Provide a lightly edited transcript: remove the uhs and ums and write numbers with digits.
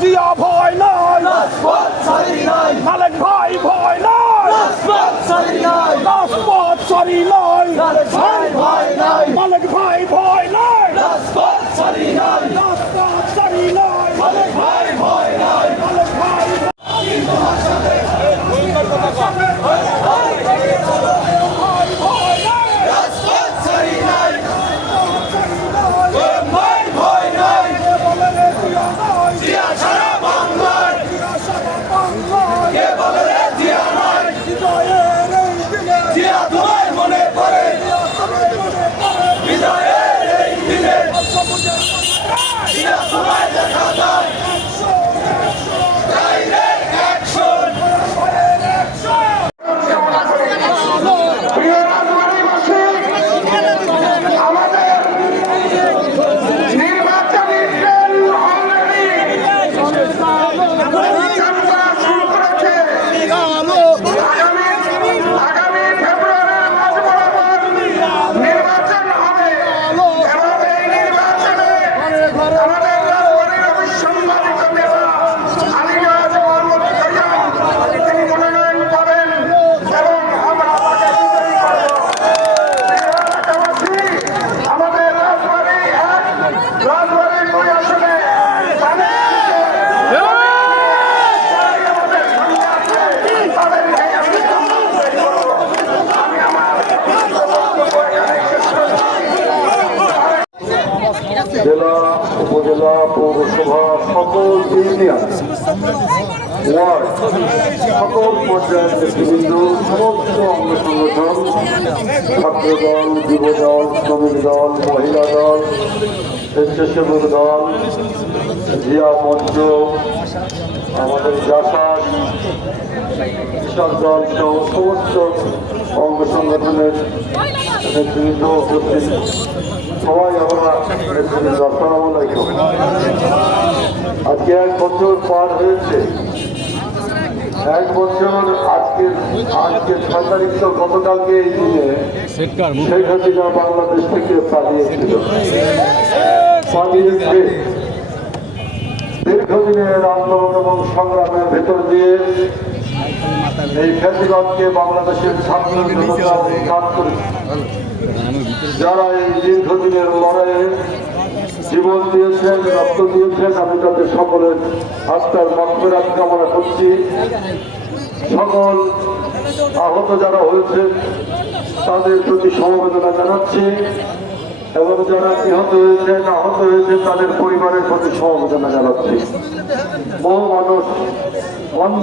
জিয়া ভয় নাই, মালিক ভাই ভয় নাই, রাজপথ ছাড়ি নাই, মালিক ভাই ভয় নাই, রাজপথ ছাড়ি নাই, মালিক ভাই ভয় নাই, মালিক ভাই জেলা উপজেলা পৌরসভা সকল ইউনিয়ন ওয়ার্ড সকল পর্যায়ের নেতৃবৃন্দ সমস্ত অঙ্গ সংগঠন ছাত্রদল যুবদল শ্রমিক দল মহিলা দল স্বেচ্ছাসেবক দল জিয়া মঞ্চ আমাদের জাসাদ কৃষক দল সহ সমস্ত অঙ্গ সংগঠনের নেতৃবৃন্দ উপস্থিত সবাই আমরা আসসালামু আলাইকুম। আজকে 1 বছর পার হয়েছে। 1 বছর আজকে 6 তারিখ তো গতকালকে এই দিনে শেখ হাসিনা বাংলাদেশ থেকে পালিয়েছিল। দীর্ঘদিনের আন্দোলন এবং সংগ্রামের ভেতর দিয়ে এই ফ্যাসিবাদকে বাংলাদেশের ছাত্র জনতা উৎখাত করেছে। যারা এই দীর্ঘদিনের লড়াইয়ে জীবন দিয়েছেন, রক্ত দিয়েছেন, আমি তাদের সকলের আত্মার মাগফিরাত কামনা করছি। সকল আহত যারা হয়েছেন তাদের প্রতি সমবেদনা জানাচ্ছি এবং যারা নিহত হয়েছেন আহত হয়েছেন তাদের পরিবারের প্রতি সমবেদনা জানাচ্ছি। বহু মানুষ অন্ধ